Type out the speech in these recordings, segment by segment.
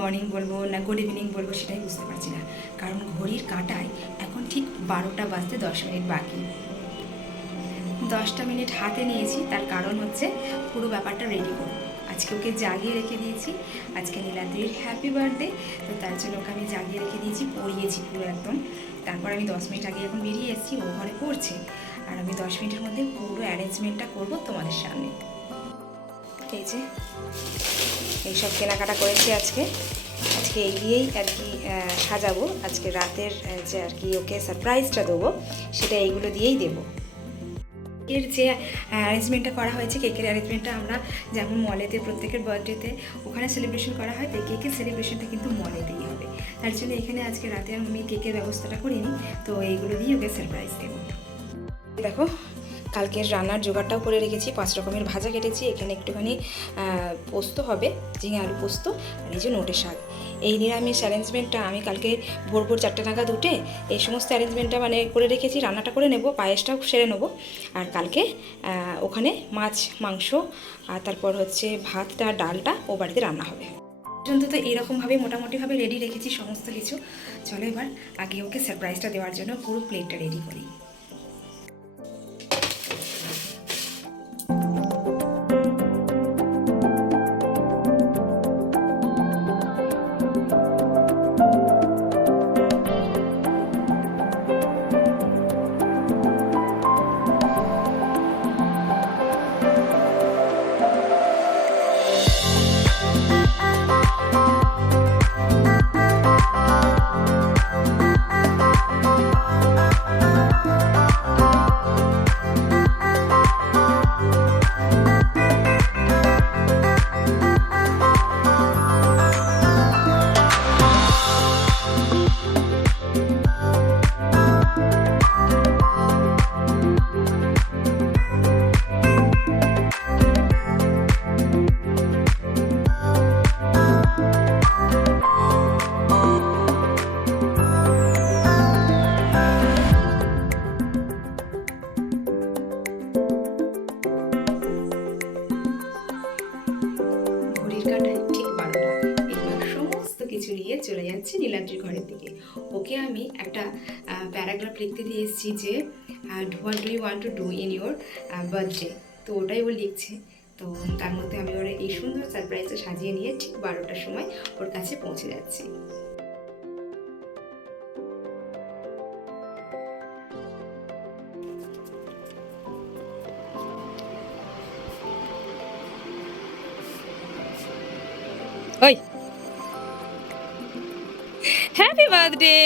Morning বলব না good evening বলব সেটাই বুঝতে পারছি না। কারণ ঘড়ির কাঁটায় এখন ঠিক বারোটা বাজতে দশ মিনিট বাকি। দশটা মিনিট হাতে নিয়েছি, তার কারণ হচ্ছে পুরো ব্যাপারটা রেডি করব। আজকে ওকে জাগিয়ে রেখে দিয়েছি, আজকে নীলাদ্রির হ্যাপি বার্থডে তো তার জন্য ওকে আমি জাগিয়ে রেখে দিয়েছি, পড়িয়েছি পুরো একদম। তারপর আমি দশ মিনিট আগে এখন বেরিয়ে এসেছি, ও ঘরে পড়ছে। আর আমি দশ মিনিটের মধ্যে পুরো অ্যারেঞ্জমেন্টটা করব তোমাদের সামনে। এই যে। এইসব কেনাকাটা করেছি আজকে। আজকে এই দিয়েই আর কি সাজাবো। আজকে রাতের যে আর কি ওকে সারপ্রাইজটা দেবো, সেটা এইগুলো দিয়েই দেবো। কেকের যে অ্যারেঞ্জমেন্টটা করা হয়েছে কেকের অ্যারেঞ্জমেন্টটা আমরা যেমন মলেতে, প্রত্যেকের বার্থডেতে ওখানে সেলিব্রেশন করা হয়, তাই কেকের সেলিব্রেশনটা কিন্তু মলেতেই হবে। তার জন্য এখানে আজকে রাতে আমি কেকের ব্যবস্থাটা করিনি, তো এইগুলো দিয়ে ওকে সারপ্রাইজ দেবো। দেখো কালকের রান্নার জোগাড়টাও করে রেখেছি, পাঁচ রকমের ভাজা কেটেছি, এখানে একটুখানি পোস্ত হবে, ঝিঙে আলু পোস্ত আর এই যে নোটে শাক। এই নিরামিষ অ্যারেঞ্জমেন্টটা আমি কালকে ভোর ভোর চারটে নাগাদ উঠে এই সমস্ত অ্যারেঞ্জমেন্টটা মানে করে রেখেছি, রান্নাটা করে নেব, পায়েসটাও সেরে নেব। আর কালকে ওখানে মাছ, মাংস আর তারপর হচ্ছে ভাতটা ডালটা ও বাড়িতে রান্না হবে। পর্যন্ত তো এরকমভাবে মোটামুটিভাবে রেডি রেখেছি সমস্ত কিছু। চলো এবার আগে ওকে সারপ্রাইজটা দেওয়ার জন্য পুরো প্লেটটা রেডি করি। কিছু নিয়ে চলে যাচ্ছি নীলাদ্রির ঘরের দিকে। ওকে আমি একটা প্যারাগ্রাফ লিখতে দিয়ে এসেছি যে what do you want to do in your birthday তো ওটাই ও লিখছে। তো তার মধ্যে আমি ওরা এই সুন্দর সারপ্রাইজটা সাজিয়ে নিয়ে ঠিক বারোটার সময় ওর কাছে পৌঁছে যাচ্ছি। হ্যাপি বার্থডে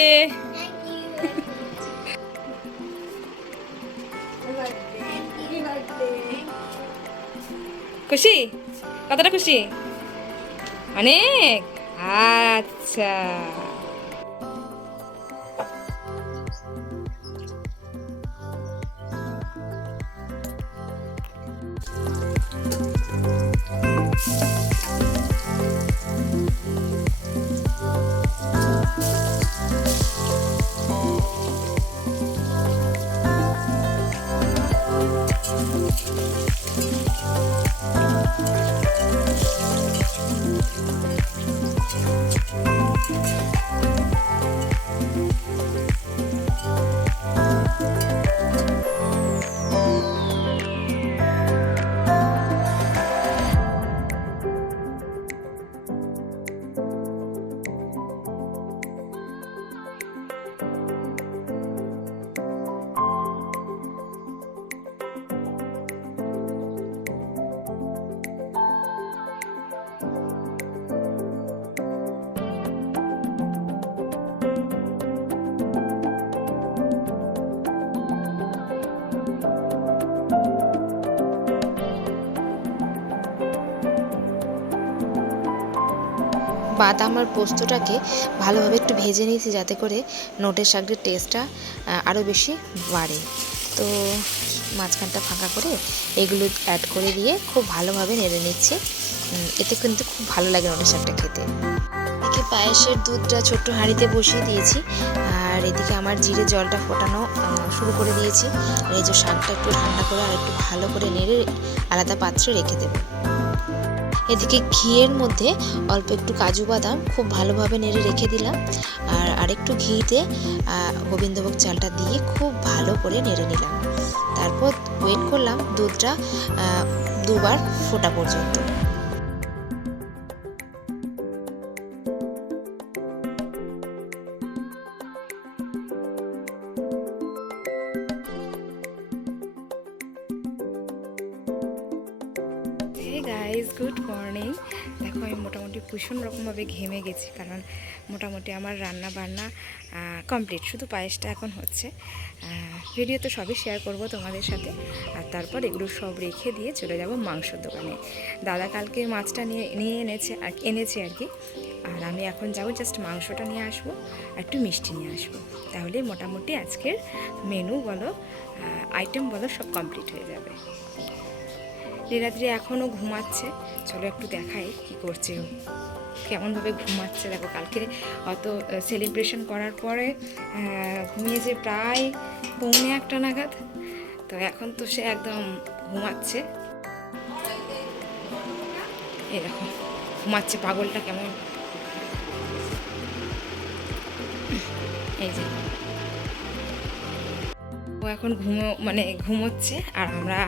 খুশি? কতটা খুশি? অনেক। আচ্ছা। Bye. বাদাম আর পোস্তটাকে ভালোভাবে একটু ভেজে নিয়েছি যাতে করে নোটের শাকের টেস্টটা আরও বেশি বাড়ে। তো মাঝখানটা ফাঁকা করে এগুলো অ্যাড করে দিয়ে খুব ভালোভাবে নেড়ে নিচ্ছি। এতে কিন্তু খুব ভালো লাগে নোটের শাকটা খেতে। এদিকে পায়েসের দুধটা ছোট্ট হাঁড়িতে বসিয়ে দিয়েছি। আর এদিকে আমার জিরে জলটা ফোটানো শুরু করে দিয়েছি। আর এই যে শাকটা একটু ঠান্ডা করে আর একটু ভালো করে নেড়ে আলাদা পাত্রে রেখে দেবো। এদিকে ঘিয়ের মধ্যে অল্প একটু কাজু বাদাম খুব ভালোভাবে নেড়ে রেখে দিলাম। আর আরেকটু ঘিতে গোবিন্দভোগ চালটা দিয়ে খুব ভালো করে নেড়ে নিলাম। তারপর ওয়েট করলাম দুধটা দুবার ফোটা পর্যন্ত। রকমভাবে ঘেমে গেছি কারণ মোটামুটি আমার রান্না বান্না কমপ্লিট শুধু পায়েসটা এখন হচ্ছে। ভিডিও তো সবই শেয়ার করব তোমাদের সাথে। আর তারপর এগুলো সব রেখে দিয়ে চলে যাব মাংসর দোকানে। দাদা কালকে মাছটা নিয়ে নিয়ে এনেছে আর এনেছে আর কি। আর আমি এখন যাব জাস্ট মাংসটা নিয়ে আসব আর একটু মিষ্টি নিয়ে আসব। তাহলে মোটামুটি আজকের মেনু বলো আইটেম বলো সব কমপ্লিট হয়ে যাবে। নীলাদ্রি এখনও ঘুমাচ্ছে। চলো একটু দেখাই কি করছে ও। কেমনভাবে ঘুমাচ্ছে? দেখো, কালকে অত সেলিব্রেশন করার পরে ঘুমিয়েছে প্রায় পৌনে একটা নাগাদ, তো এখন তো সে একদম ঘুমাচ্ছে। এই দেখো, ঘুমাচ্ছে পাগলটা কেমন। এই যে। ও এখন ঘুমো মানে ঘুমোচ্ছে আর আমরা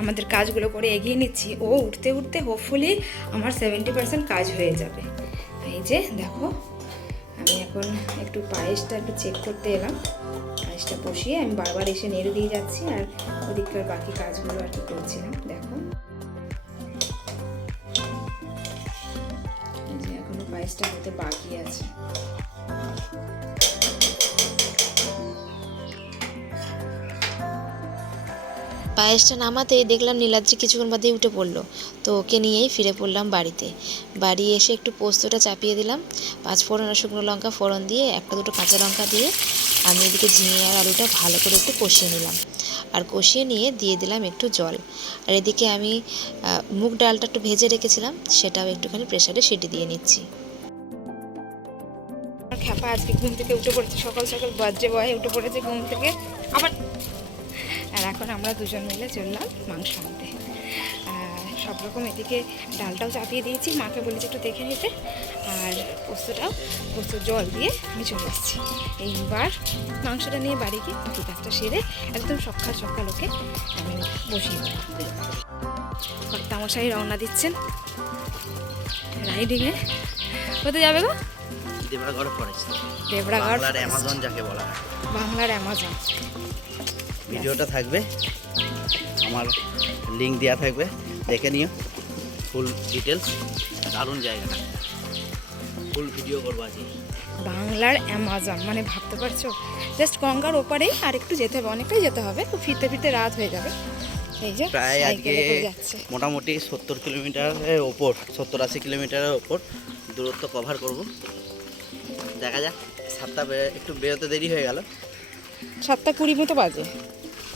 আমাদের কাজগুলো করে এগিয়ে নিচ্ছি। ও উঠতে উঠতে হোপফুলি আমার সেভেন্টি পার্সেন্ট কাজ হয়ে যাবে। এই যে দেখো, আমি এখন একটু পায়েসটা একটু চেক করতে এলাম। পায়েসটা বসিয়ে আমি বারবার এসে নেড়ে দিয়ে যাচ্ছি আর ওদিককার বাকি কাজগুলো আর কি করছিলাম, দেখো। যে এখনও পায়েসটা হতে বাকি আছে। পায়েসটা নামাতেই দেখলাম নীলাদ্রি কিছুক্ষণ বাদে উঠে পড়ল। তো ওকে নিয়েই ফিরে পড়লাম বাড়িতে। বাড়ি এসে একটু পোস্তটা চাপিয়ে দিলাম, পাঁচ ফোড়ন আর শুকনো লঙ্কা ফোড়ন দিয়ে, একটা দুটো কাঁচা লঙ্কা দিয়ে আমি এদিকে ঝিঙে আর আলুটা ভালো করে একটু কষিয়ে নিলাম। আর কষিয়ে নিয়ে দিয়ে দিলাম একটু জল। আর এদিকে আমি মুগ ডালটা একটু ভেজে রেখেছিলাম, সেটাও একটুখানি প্রেসারে সিটি দিয়ে নিচ্ছি। খ্যাপা আজকে ঘুম থেকে উঠে পড়েছে, সকাল সকাল বাজে বয়ে উঠে পড়েছে ঘুম থেকে। আবার আর এখন আমরা দুজন মিলে চললাম মাংস আনতে। আর সব রকম এদিকে ডালটাও চাপিয়ে দিয়েছি মাকে বলেছি একটু দেখে নিতে। আর পোস্তটাও পোস্ত জল দিয়ে আমি চলে এসেছি। এইবার মাংসটা নিয়ে বাড়ি গিয়ে বাকি কাজটা সেরে একদম সকাল সকাল ওকে আমি বসিয়ে দেবো। কর্তামশাই রওনা দিচ্ছেন। রাইডিংয়ে। কোথায় যাবে গো? দেবরাগড় ফরেস্ট দেবরাগড় বাংলার অ্যামাজন যাকে বলা হয়। বাংলার অ্যামাজন। ভিডিওটা থাকবে। আমার লিঙ্ক দেওয়া থাকবে। দেখে নিও। ফুল ডিটেলস দারুণ জায়গাটা। ফুল ভিডিও করব আজকে। বাংলার অ্যামাজন মানে ভাবতে পারছ? জাস্ট গঙ্গার ওপারেই আর একটু যেতে হবে অনেকটাই যেতে হবে তো ফিরতে ফিরতে রাত হয়ে যাবে। এই যে প্রায় আজকে মোটামুটি সত্তর কিলোমিটারের ওপর সত্তর আশি কিলোমিটারের ওপর দূরত্ব কভার করব। দেখা যাক সাতটা একটু বেরোতে দেরি হয়ে গেল। সাতটা কুড়ি মতো বাজে।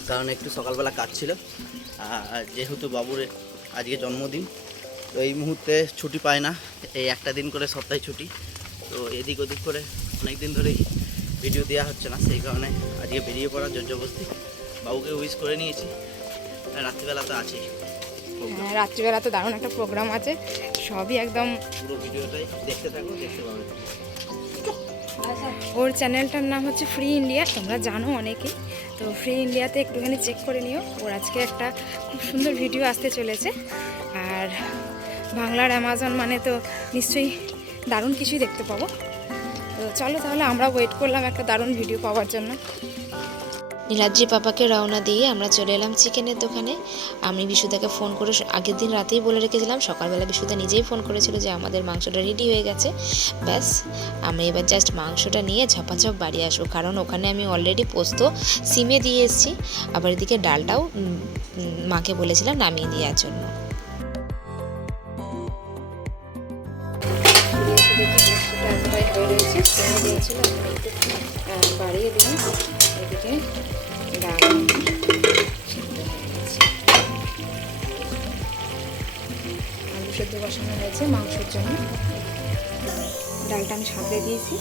কারণ একটু সকালবেলা কাজ ছিল। আর যেহেতু বাবুর আজকে জন্মদিন তো এই মুহূর্তে ছুটি পায় না। এই একটা দিন করে সপ্তাহে ছুটি। তো এদিক ওদিক করে অনেক দিন ধরেই ভিডিও দেওয়া হচ্ছে না। সেই কারণে আজকে বেরিয়ে পড়া জর্জবস্তি বাবুকে উইশ করে নিয়েছি। আর রাত্রিবেলা তো আছেই। হ্যাঁ রাত্রিবেলা তো দারুণ একটা প্রোগ্রাম আছে। সবই একদম পুরো ভিডিওটাই দেখতে থাকো দেখতে পাবে। ওর চ্যানেলটার নাম হচ্ছে ফ্রি ইন্ডিয়া তোমরা জানো অনেকে তো ফ্রি ইন্ডিয়াতে একটুখানি চেক করে নিও। ওর আজকে একটা খুব সুন্দর ভিডিও আসতে চলেছে। আর বাংলার অ্যামাজন মানে তো নিশ্চয়ই দারুণ কিছুই দেখতে পাবো। তো চলো তাহলে আমরা ওয়েট করলাম একটা দারুণ ভিডিও পাওয়ার জন্য। নীলাদ্রি পাপাকে রওনা দিয়ে আমরা চলে এলাম চিকেনের দোকানে। আমি বিশুদাকে ফোন করে আগের দিন রাতেই বলে রেখেছিলাম, সকালবেলা বিশুদা নিজেই ফোন করেছিল যে আমাদের মাংসটা রেডি হয়ে গেছে। ব্যাস, আমি এবার জাস্ট মাংসটা নিয়ে ঝপাঝপ বাড়ি আসব, কারণ ওখানে আমি অলরেডি পোস্ত সিমে দিয়ে এসেছি। আবার এদিকে ডালটাও মাকে বলেছিলাম নামিয়ে দেওয়ার জন্য। বাড়িয়ে দিলাম। এদিকে। আলু সেদ্ধ বসানো হয়েছে মাংসের জন্য। ডালটা আমি সাঁতরে দিয়েছি।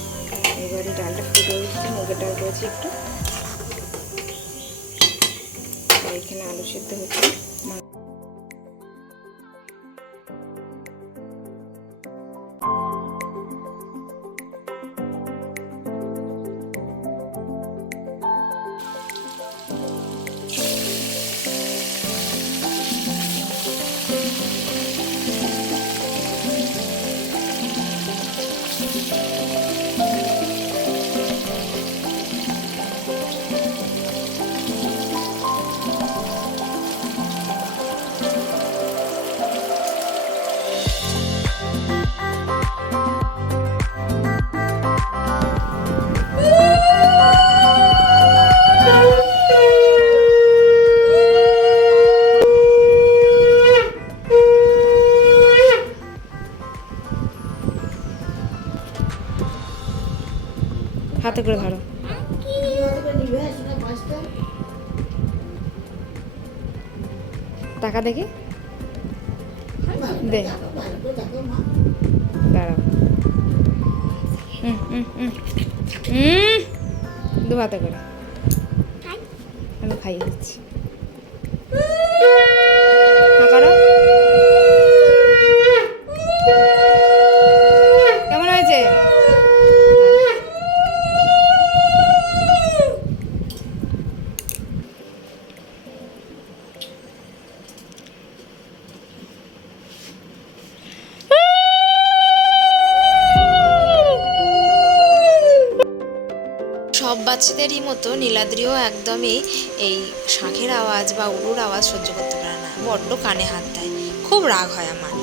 এবারে ডালটা ফুটে উঠছে, মুগের ডাল রয়েছে একটু। এখানে আলু সেদ্ধ হচ্ছে। করে ধরো। টাকা দেখি। দে। দাঁড়াও। দু হাতে করে। আমি খাইয়ে দিচ্ছি হা করো কেমন হয়েছে সব বাচ্চাদেরই মতো নীলাদ্রিও একদমই এই শাঁখের আওয়াজ বা উড়ুর আওয়াজ সহ্য করতে পারে না। বড্ড কানে হাত দেয়। খুব রাগ হয় আমার।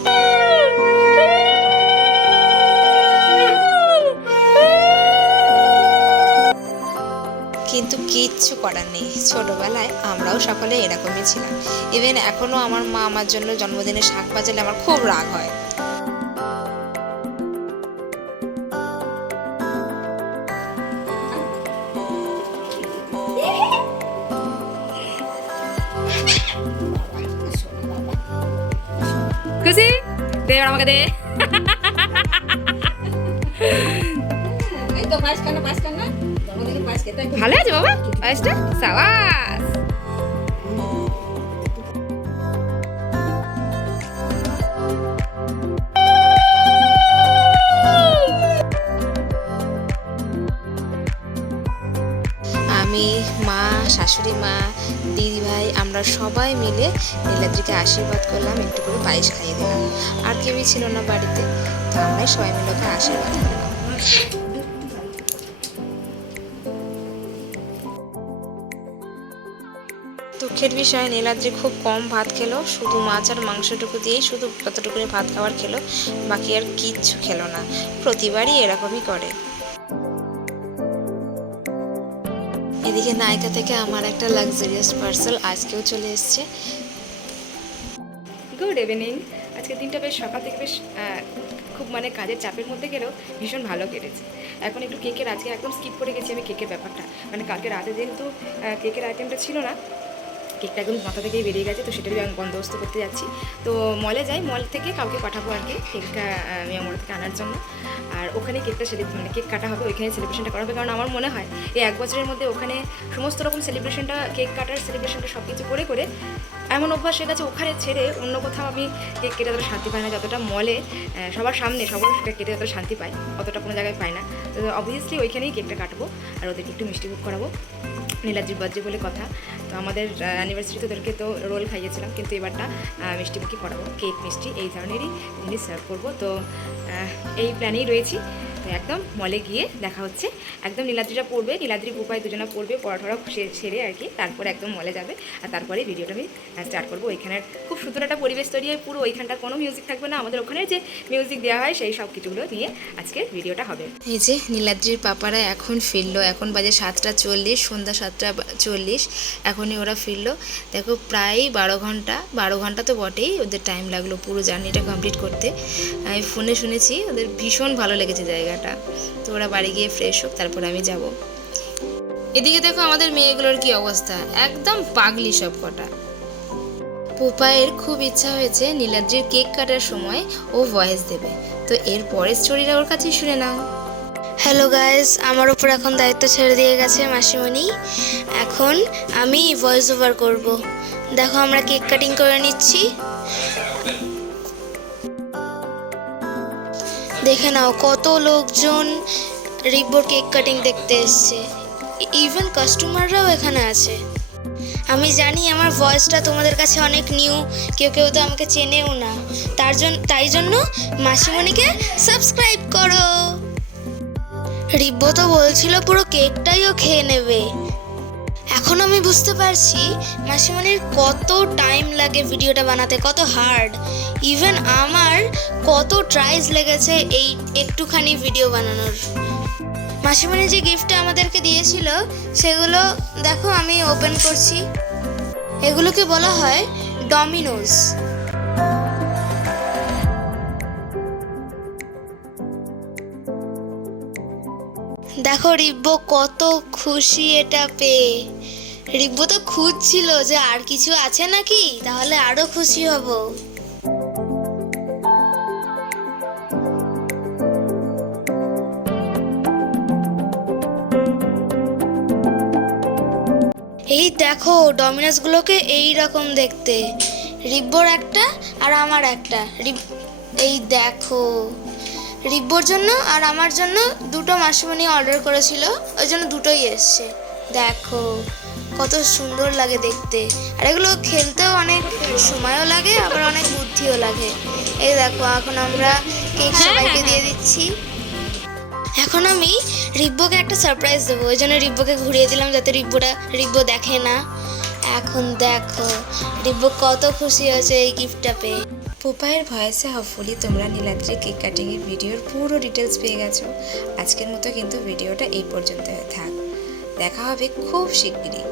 কিন্তু কিচ্ছু করার নেই। ছোটবেলায় আমরাও সকলে এরকমই ছিলাম। ইভেন এখনও আমার মা আমার জন্য জন্মদিনে শাক বাজালে আমার খুব রাগ হয়। খুশি? দে এবার আমাকে দে। ভালো আছে বাবা? পায়েসটা? সাবাস। আমি মা শাশুড়ি মা দিদি ভাই আমরা সবাই মিলে নীলাদ্রিকে আশীর্বাদ করলাম, একটু করে পায়েস খাইয়ে দিলাম। আর কেউই ছিল না বাড়িতে, তো আমরাই সবাই মিলে ওকে আশীর্বাদ করলাম। দুঃখের বিষয়, নীলাদ্রি খুব কম ভাত খেলো, শুধু মাছ আর মাংসটুকু দিয়েই শুধু ততটুকুনি ভাত খাবার খেলো, বাকি আর কিচ্ছু খেলো না। প্রতিবারই এরকমই করে। এদিকে নায়িকা থেকে আমার একটা লাক্সারিয়াস পার্সেল আজকেও চলে এসছে। গুড ইভিনিং আজকে দিনটা বেশ সকাল থেকে বেশ খুব মানে কাজের চাপের মধ্যে গেলেও ভীষণ ভালো কেটেছে। এখন একটু কেকের আজকে একদম স্কিপ করে গেছি আমি কেকের ব্যাপারটা। মানে কালকে রাতে যেহেতু তো কেকের আইটেমটা ছিল না। কেকটা একদম মাথা থেকেই বেরিয়ে গেছে, তো সেটারই আমি বন্দোবস্ত করতে যাচ্ছি। তো মলে যাই মল থেকে কাউকে পাঠাবো আর কি, কেকটা আমি আমার থেকে আনার জন্য। আর ওখানে কেকটা সেলিব্রেট মানে কেক কাটা হবে, ওইখানে সেলিব্রেশনটা করা হবে। কারণ আমার মনে হয়, এই এক বছরের মধ্যে ওখানে সমস্ত রকম সেলিব্রেশনটা কেক কাটার সেলিব্রেশনটা সব কিছু করে করে এমন অভ্যাস হয়ে গেছে ওখানে ছেড়ে অন্য কোথাও আমি কেক কেটে যতটা শান্তি পাই না। যতটা মলে সবার সামনে সবার কেটে যতটা শান্তি পাই অতটা কোনো জায়গায় পাই না। তো অবভিয়াসলি ওইখানেই কেকটা কাটবো, আর ওদেরকে একটু মিষ্টি মুখ করাবো। নীলাদ্রির বার্থডে বলে কথা। তো আমাদের অ্যানিভার্সারিতে তোদেরকে তো রোল খাইয়েছিলাম, কিন্তু এবারটা মিষ্টি মুখী করাবো কেক মিষ্টি, এই ধরনেরই জিনিস সার্ভ করব। তো এই প্ল্যানেই রয়েছি। একদম মলে গিয়ে দেখা হচ্ছে। একদম নীলাদ্রিটা পড়বে নীলাদ্রি উপায় দুজনা পড়বে পড়াঠড়া সেরে আর কি, তারপরে একদম মলে যাবে। আর তারপরে ভিডিওটা আমি স্টার্ট করব। ওইখানের খুব সুন্দর একটা পরিবেশ তৈরি হয়, পুরো ওইখানটার কোনো মিউজিক থাকবে না। আমাদের ওখানে যে মিউজিক দেওয়া হয়, সেই সব কিছুগুলো নিয়ে আজকে ভিডিওটা হবে। এই যে নীলাদ্রির পাপারা এখন ফিরলো, এখন বাজে সাতটা চল্লিশ, সন্ধ্যা সাতটা চল্লিশ, এখনই ওরা ফিরলো। দেখো প্রায় বারো ঘণ্টা বারো ঘণ্টা তো বটেই ওদের টাইম লাগল পুরো জার্নিটা কমপ্লিট করতে। আমি ফোনে শুনেছি, ওদের ভীষণ ভালো লেগেছে জায়গাটা। তো ওরা বাড়ি গিয়ে ফ্রেশ হোক, তারপরে আমি যাব। এদিকে দেখো আমাদের মেয়েগুলোর কি অবস্থা। একদম পাগলি সব কটা। পোপায়ের খুব ইচ্ছা হয়েছে নীলাদ্রির কেক কাটার সময় ও ভয়েস দেবে। তো এর পরের স্টোরিটা ওর কাছেই শুনে নাও। হ্যালো গাইস আমার উপর এখন দায়িত্ব ছেড়ে দিয়ে গেছে মাসিমণি। এখন আমি ভয়েস ওভার করব। দেখো আমরা কেক কাটিং করে নিচ্ছি। দেখে নাও, কত লোকজন রিব্বোর কেক কাটিং দেখতে এসছে। ইভেন কাস্টমাররাও এখানে আছে। আমি জানি আমার ভয়েসটা তোমাদের কাছে অনেক নিউ কেউ কেউ তো আমাকে চেনেও না। তার জন্য তাই জন্য মাসিমণিকে সাবস্ক্রাইব করো। রিব্বো তো বলছিল পুরো কেকটাইও খেয়ে নেবে। এখন আমি বুঝতে পারছি মাসিমণির কত টাইম লাগে ভিডিওটা বানাতে, কত হার্ড ইভেন আমার কত ট্রাইজ লেগেছে এই একটুখানি ভিডিও বানানোর। মাসিমণি যে গিফটটা আমাদেরকে দিয়েছিল, সেগুলো দেখো আমি ওপেন করছি। এগুলোকে বলা হয় ডমিনোজ দেখো রিব্বো, কত খুশি এটা পেয়ে। রিব্বো তো খুঁজছিল যে আর কিছু আছে নাকি? তাহলে আরও খুশি হব। এই দেখো ডমিনোসগুলোকে এই রকম দেখতে। রিব্বোর একটা আর আমার একটা। এই দেখো। রিব্বোর জন্য আর আমার জন্য দুটো মাসুমনি অর্ডার করেছিল। ওই জন্য দুটোই এসছে। দেখো কত সুন্দর লাগে দেখতে। আর এগুলো খেলতেও অনেক সময়ও লাগে আবার অনেক বুদ্ধিও লাগে। এই দেখো এখন আমরা কেক সবাইকে দিয়ে দিচ্ছি। এখন আমি রিব্বোকে একটা সারপ্রাইজ দেবো। ওই জন্য রিব্বোকে ঘুরিয়ে দিলাম যাতে রিব্বোটা রিব্বো দেখে না। এখন দেখো রিব্বো কত খুশি হয়েছে এই গিফটটা পেয়ে। পোপায়ের ভয়েসে হপফুলি তোমরা নীলাদ্রি কেক কাটিংয়ের ভিডিওর পুরো ডিটেলস পেয়ে গেছো। আজকের মতো কিন্তু ভিডিওটা এই পর্যন্ত থাক। দেখা হবে খুব শিগগিরই।